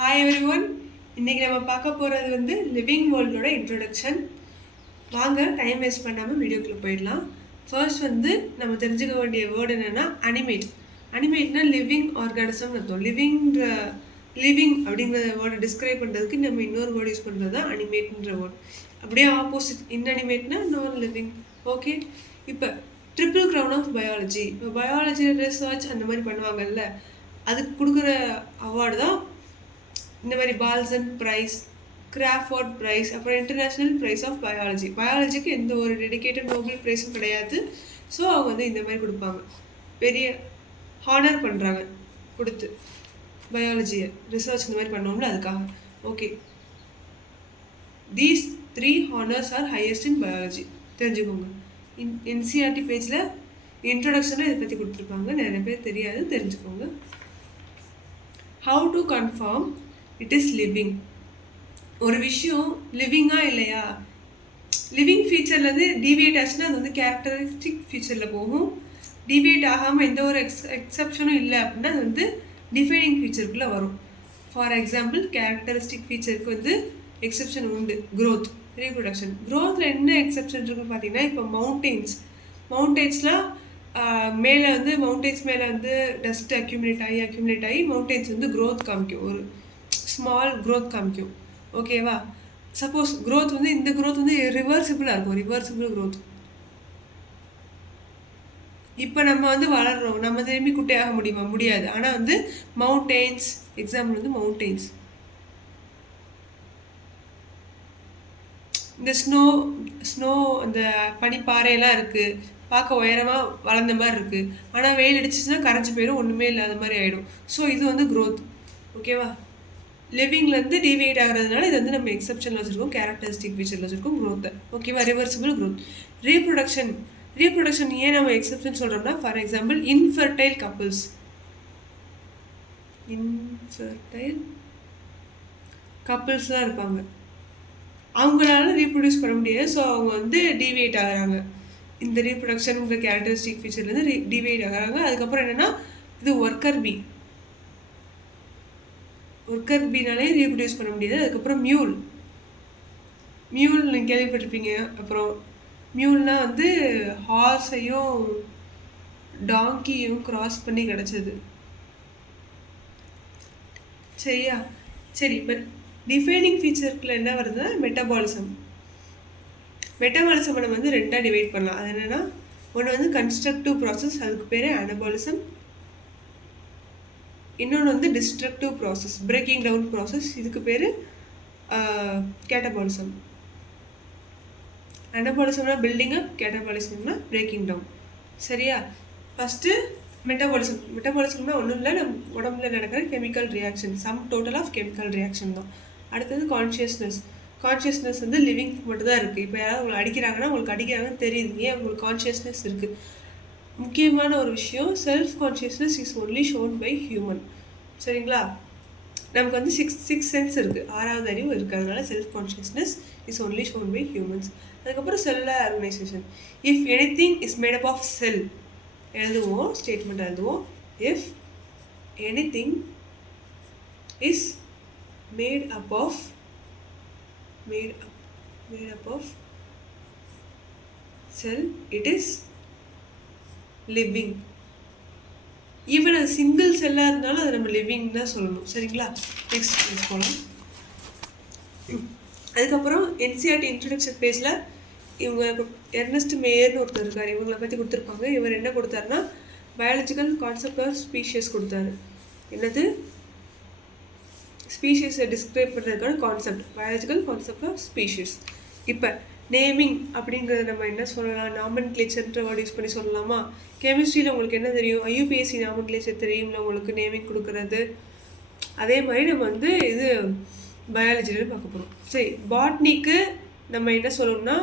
Hi everyone. இன்னைக்கு நம்ம பார்க்க போகிறது லிவிங் வேர்ல்டோட இன்ட்ரொடக்ஷன். வாங்க டைம் வேஸ்ட் பண்ணாமல் வீடியோக்குள்ளே போயிடலாம். ஃபர்ஸ்ட் நம்ம தெரிஞ்சுக்க வேண்டிய வேர்டு என்னென்னா அனிமேட். அனிமேட்னா லிவிங் ஆர்கானிசம் அர்த்தம். லிவிங் அப்படிங்கிற வேர்டை டிஸ்கிரைப் பண்ணுறதுக்கு நம்ம இன்னொரு வேர்டு யூஸ் பண்ணுறது தான் அனிமேட்ன்ற வேர்டு. அப்படியே ஆப்போசிட் இன்அனிமேட்னா நான் லிவிங். ஓகே, இப்போ ட்ரிபிள் க்ரௌன் ஆஃப் பயாலஜி. இப்போ பயாலஜி ரிசர்ச் அந்த மாதிரி பண்ணுவாங்கல்ல, அதுக்கு கொடுக்குற அவார்டு தான் இந்த மாதிரி பால்சன் ப்ரைஸ், கிராஃபோர்ட் ப்ரைஸ், அப்புறம் இன்டர்நேஷ்னல் ப்ரைஸ் ஆஃப் பயாலஜி. பயாலஜிக்கு எந்த ஒரு டெடிக்கேட்டட் நோபல் ப்ரைஸும் கிடையாது. ஸோ அவங்க இந்த மாதிரி கொடுப்பாங்க, பெரிய ஹானர் பண்ணுறாங்க கொடுத்து பயாலஜியை ரிசர்ச் இந்த மாதிரி பண்ணோம்ல அதுக்காக. Okay, these 3 honours are highest in biology. தெரிஞ்சுக்கோங்க. என்சிஆர்டி பேஜில் இன்ட்ரொடக்ஷனில் இதை பற்றி கொடுத்துருப்பாங்க, நிறைய பேர் தெரியாது, தெரிஞ்சுக்கோங்க. How to confirm it is living. ஒரு விஷயம் லிவிங்கா இல்லையா, லிவிங் ஃபீச்சர்லேருந்து டிவியேட் ஆச்சுன்னா அது கேரக்டரிஸ்டிக் ஃபீச்சரில் போகும். டிவியேட் ஆகாமல் எந்த ஒரு எக்ஸப்ஷனும் இல்லை அப்படின்னா அது டிஃபைனிங் ஃபீச்சருக்குள்ளே வரும். ஃபார் எக்ஸாம்பிள், கேரக்டரிஸ்டிக் ஃபீச்சருக்கு எக்ஸப்ஷன் உண்டு. Growth, reproduction. க்ரோத்தில் என்ன எக்ஸப்ஷன் இருக்குன்னு பார்த்தீங்கன்னா, இப்போ மவுண்டெயின்ஸ்லாம் மேலே மவுண்டெயின்ஸ் மேலே டஸ்ட் அக்யூமுலேட் ஆகி மவுண்டெயின்ஸ் க்ரோத் காமிக்கும், ஒரு ஸ்மால் க்ரோத் காமிக்கும். ஓகேவா? சப்போஸ் க்ரோத் இந்த க்ரோத் ரிவர்சிபிளாக இருக்கும், ரிவர்சிபிள் க்ரோத். இப்போ நம்ம வளர்கிறோம், நம்ம திரும்பி குட்டையாக முடியுமா? முடியாது. ஆனால் மவுண்டெயின்ஸ், எக்ஸாம்பிள் மவுண்டெயின்ஸ், இந்த ஸ்னோ அந்த பனிப்பாறையெல்லாம் இருக்குது, பார்க்க உயரமாக வளர்ந்த மாதிரி இருக்குது. ஆனால் வெயில் அடிச்சிச்சுன்னா கரைஞ்சி போயிடும், ஒன்றுமே இல்லாத மாதிரி ஆகிடும். ஸோ இது க்ரோத். ஓகேவா? லிவிங்லேருந்து டிவியேட் ஆகிறதுனால இது நம்ம எக்ஸப்ஷனில் வச்சுருக்கோம், கேரக்டரிஸ்டிக் ஃபீச்சரில் வச்சுருக்கோம் க்ரோத்தை. ஓகேவா? Reversible growth. ரீப்ரொடக்ஷன் ஏன் நம்ம எக்ஸப்ஷன் சொல்கிறோம்னா, ஃபார் எக்ஸாம்பிள் இன்ஃபர்டைல் கப்புள்ஸ்லாம் இருப்பாங்க, அவங்களால ரீப்ரொடியூஸ் பண்ண முடியாது. ஸோ அவங்க டிவியேட் ஆகிறாங்க, இந்த ரீப்ரொடக்ஷன் இந்த கேரக்டரிஸ்டிக் ஃபீச்சர்லேருந்து டிவியேட் ஆகிறாங்க. அதுக்கப்புறம் என்னென்னா, இது ஒர்க்கர் பீனாலே ரீப்ரொடியூஸ் பண்ண முடியாது. அதுக்கப்புறம் மியூல் நீங்கள் கேள்விப்பட்டிருப்பீங்க. அப்புறம் மியூல்னால் ஹார்ஸையும் டாங்கியும் கிராஸ் பண்ணி கிடச்சது. சரியா? சரி, இப்போ டிஃபைனிங் ஃபீச்சருக்குள்ள என்ன வருதுன்னா மெட்டபாலிசம். நம்ம ரெண்டாக டிவைட் பண்ணலாம். அது என்னென்னா, ஒன்று கன்ஸ்ட்ரக்டிவ் ப்ராசஸ், அதுக்கு பேர் அனபாலிசம். இன்னொன்று destructive process, breaking down process, இதுக்கு பேர் கேட்டபாலிசம். அனபாலிசம்னா பில்டிங் அப், கேட்டபாலிசம்னா பிரேக்கிங் டவுன். சரியா? ஃபஸ்ட்டு மெட்டபாலிசம்னா ஒன்றும் இல்லை, நம்ம உடம்புல நடக்கிற chemical reaction, sum total of chemical reaction தான். அடுத்தது கான்ஷியஸ்னஸ் லிவிங் மட்டும் தான் இருக்குது. இப்போ யாராவது உங்களை அடிக்கிறாங்கன்னா உங்களுக்கு அடிக்கிறாங்கன்னு தெரியுது, ஏன் உங்களுக்கு கான்ஷியஸ்னஸ் இருக்குது. முக்கியமான ஒரு விஷயம், self consciousness is only shown by human. சரிங்களா? நமக்கு சிக்ஸ் சென்ஸ் இருக்குது, 6வது அறிவு இருக்குது. அதனால self consciousness is only shown by humans. அதுக்கப்புறம் cellular organization. If anything is made up of cell, எழுதுவோம், ஸ்டேட்மெண்ட் எழுதுவோம். இஃப் எனிதிங் இஸ் made up of cell, it is living. Even அது சிங்கிள் செல்லாக இருந்தாலும் அது நம்ம லிவிங் தான் சொல்லணும். சரிங்களா? நெக்ஸ்ட் போகலாம். அதுக்கப்புறம் என்சிஆர்டி இன்ட்ரடக்ஷன் பேஜில் இவங்க எர்னஸ்ட் மேயர்னு ஒருத்தர் இருக்கார், இவங்களை பற்றி கொடுத்துருப்பாங்க. இவர் என்ன கொடுத்தாருன்னா, பயாலஜிக்கல் கான்செப்ட் ஆஃப் ஸ்பீஷியஸ் கொடுத்தாரு. என்னது? ஸ்பீஷீஸை டிஸ்கிரைப் பண்ணுறதுக்கான concept, biological concept of species. இப்போ நேமிங் அப்படிங்கிறத நம்ம என்ன சொல்லலாம், நாமன்க்ளேச்சர்ன்ற வேர்ட் யூஸ் பண்ணி சொல்லலாமா? கெமிஸ்ட்ரியில் உங்களுக்கு என்ன தெரியும், ஐயூபிஎஸ்சி நாமன்க்ளேச்சர் தெரியும்ல உங்களுக்கு, நேமிங் கொடுக்குறது. அதே மாதிரி நம்ம இது பயாலஜியில் பார்க்க போகிறோம். சரி, பாட்னிக்கு நம்ம என்ன சொல்லணும்னா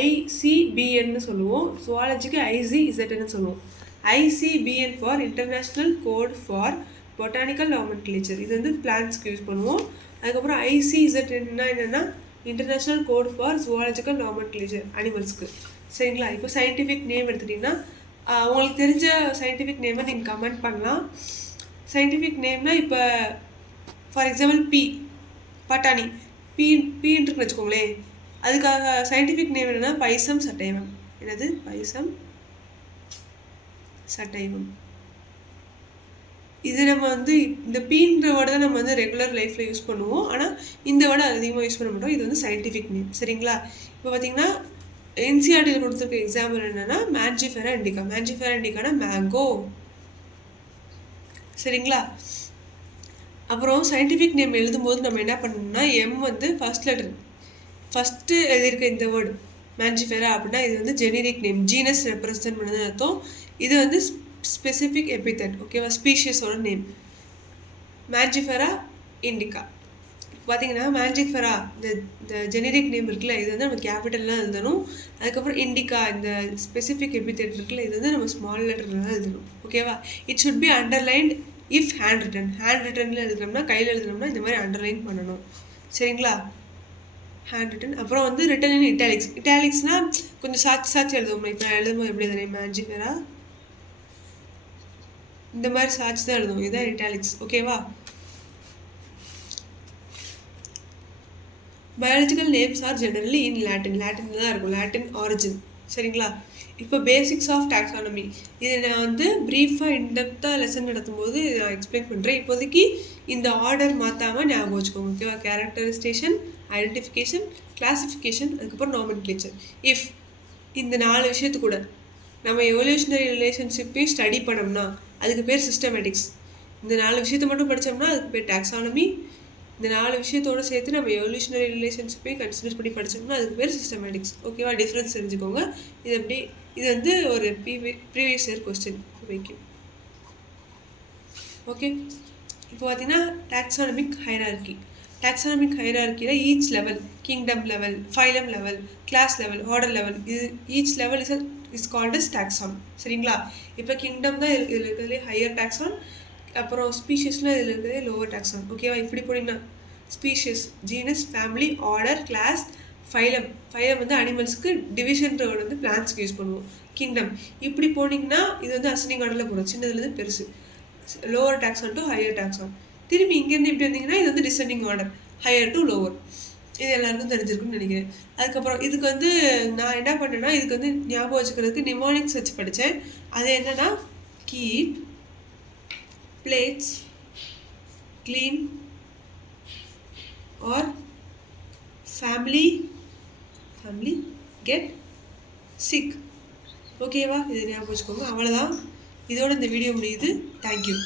ஐசிபிஎன்னு சொல்லுவோம், ஜுவாலஜிக்கு ஐசிஇசட்னு சொல்லுவோம். ICBN for international code for botanical nomenclature, இது பிளான்ட்ஸ்க்கு யூஸ் பண்ணுவோம். அதுக்கப்புறம் ஐசிஇசட்னா என்னென்னா international code for zoological nomenclature, அனிமல்ஸ்க்கு. சரிங்களா? இப்போ சயின்டிஃபிக் நேம் எடுத்துட்டிங்கன்னா உங்களுக்கு தெரிஞ்ச சயின்டிஃபிக் நேமை நீங்கள் கமெண்ட் பண்ணலாம். சயின்டிஃபிக் நேம்னா இப்போ ஃபார் எக்ஸாம்பிள் பட்டாணி பீன்னு வச்சுக்கோங்களேன். அதுக்காக சயின்டிஃபிக் நேம் என்னென்னா பைசம் சட்டைவம். என்னது? Pisum sativum. இது நம்ம வந்து இந்த பீன்ற வேர்டை தான் நம்ம வந்து ரெகுலர் லைஃப்பில் யூஸ் பண்ணுவோம். ஆனால் இந்த வேர்டை அதிகமாக யூஸ் பண்ண மாட்டோம். இது வந்து சயின்டிஃபிக் நேம். சரிங்களா? இப்போ பார்த்தீங்கன்னா என்சிஆர்டியில் கொடுத்துருக்க எக்ஸாம்பிள் என்னென்னா மேஞ்சிஃபெரா இண்டிகா. Mangifera இண்டிகானா mango. சரிங்களா? அப்புறம் சயின்டிஃபிக் நேம் எழுதும்போது நம்ம என்ன பண்ணணும்னா எம் வந்து ஃபஸ்ட்டு எழுதியிருக்க இந்த வேர்டு மேஞ்சிஃபெரா அப்படின்னா இது வந்து ஜெனரிக் நேம், ஜீனஸ் ரெப்ரசன்ட் பண்ணது அர்த்தம். இது வந்து ஸ்பெசிஃபிக் எபித்தட். ஓகேவா? ஸ்பீஷியஸோட நேம் மேஞ்சிஃபெரா இண்டிகா. பார்த்தீங்கன்னா மேஞ்சிஃபெரா இந்த ஜெனரிக் நேம் இருக்குல்ல, இது வந்து நம்ம கேபிட்டல்லாம் எழுதணும். அதுக்கப்புறம் இண்டிகா இந்த ஸ்பெசிஃபிக் எபித்தட் இருக்குல்ல, இது வந்து நம்ம ஸ்மால் லெட்டரில் தான் எழுதணும். ஓகேவா? It should be underlined if hand ரிட்டனில் எழுதுனோம்னா, கையில் எழுதுனோம்னா இந்த மாதிரி அண்டர்லைன் பண்ணணும். சரிங்களா? Hand written. அப்புறம் வந்து ரிட்டன் இன் இட்டாலிக்ஸ்னால் கொஞ்சம் சாட்சி எழுதுவோம். இப்போ எழுதும்போது எப்படி எழுதுறேன்? மேஞ்சிஃபெரா இந்த மாதிரி சாட்சி தான் எழுதுவோம். இதுதான் இட்டாலிக்ஸ். ஓகேவா? பயாலஜிக்கல் நேம்ஸ் ஆர் ஜெனரலி இன் லாட்டின் தான் இருக்கும், லாட்டின் ஆரிஜின். சரிங்களா? இப்போ பேசிக்ஸ் ஆஃப் டாக்ஸானமி இதை நான் வந்து ப்ரீஃபாக இன்டெப்த்தாக லெசன் நடத்தும்போது நான் எக்ஸ்பிளைன் பண்ணுறேன். இப்போதைக்கு இந்த ஆர்டர் மாற்றாமல் ஞாபகம் வச்சுக்கோங்க. ஓகேவா? கேரக்டரைசேஷன், ஐடென்டிஃபிகேஷன், கிளாசிஃபிகேஷன், அதுக்கப்புறம் நாமென்க்ளேச்சர். இஃப் இந்த 4 விஷயத்து கூட நம்ம எவல்யூஷனரி ரிலேஷன்ஷிப்பையும் ஸ்டடி பண்ணோம்னா அதுக்கு பேர் சிஸ்டமேட்டிக்ஸ். இந்த 4 விஷயத்தை மட்டும் படித்தோம்னா அதுக்கு பேர் டாக்ஸானமி. இந்த 4 விஷயத்தோடு சேர்த்து நம்ம எவல்யூஷனரி ரிலேஷன்ஷிப்பையும் கன்சிடர் பண்ணி படித்தோம்னா அதுக்கு பேர் சிஸ்டமேட்டிக்ஸ். ஓகேவா? டிஃப்ரென்ஸ் தெரிஞ்சுக்கோங்க. இது வந்து ஒரு ப்ரீவியஸ் இயர் கொஸ்டின் வைக்கும். ஓகே, இப்போ பார்த்தீங்கன்னா டாக்ஸானமிக் ஹைரார்க்கியில் each level, kingdom level, phylum level, class level, order level, இது each level is called as taxon. சரிங்களா? இப்போ கிங்டம் தான் இதில் இருக்கிறதுலே ஹையர் டாக்ஸான். அப்புறம் ஸ்பீஷியஸ்னால் இதில் இருக்கிறதே லோவர் டாக்ஸான். ஓகேவா? இப்படி போனீங்கன்னா species, genus, family, order, class, phylum வந்து அனிமல்ஸுக்கு, டிவிஷன் வேர்டு வந்து பிளான்ஸ்க்கு யூஸ் பண்ணுவோம். கிங்டம் இப்படி போனீங்கன்னா இது வந்து அசெண்டிங் ஆர்டரில் போகிறோம், சின்னதுலேருந்து பெருசு, lower taxon to higher taxon. திரும்பி இங்கேருந்து இப்படி வந்தீங்கன்னா இது வந்து descending order, higher to lower. இது எல்லாருக்கும் தெரிஞ்சிருக்குன்னு நினைக்கிறேன். அதுக்கப்புறம் இதுக்கு வந்து நான் என்ன பண்ணேன்னா இதுக்கு வந்து ஞாபகம் வச்சுக்கிறதுக்கு நிமோனிக்ஸ் வச்சு படித்தேன். அது என்னென்னா keep, plates, clean, or family get sick. ஓகேவா? இதை ஞாபகம் வச்சுக்கோங்க. அவ்வளோதான், இதோட இந்த வீடியோ முடியுது. தேங்க்யூ.